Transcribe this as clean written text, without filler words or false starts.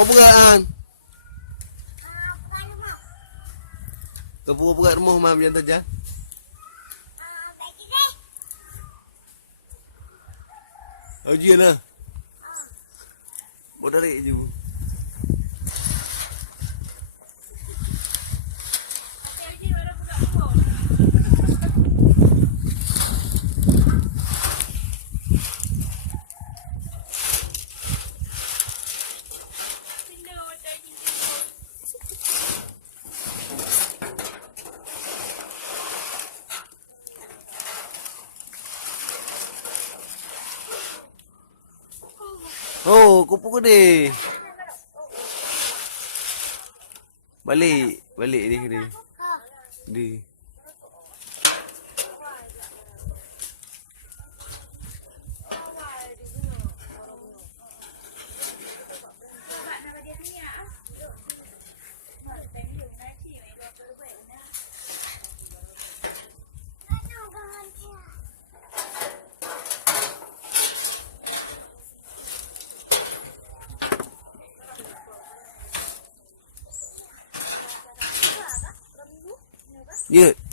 Kau berat kan? Kau berat rumah mam macam tu je. Ujian lah. Buat tarik je. Oh, kupu dia. Balik dia. Dia. Yeah.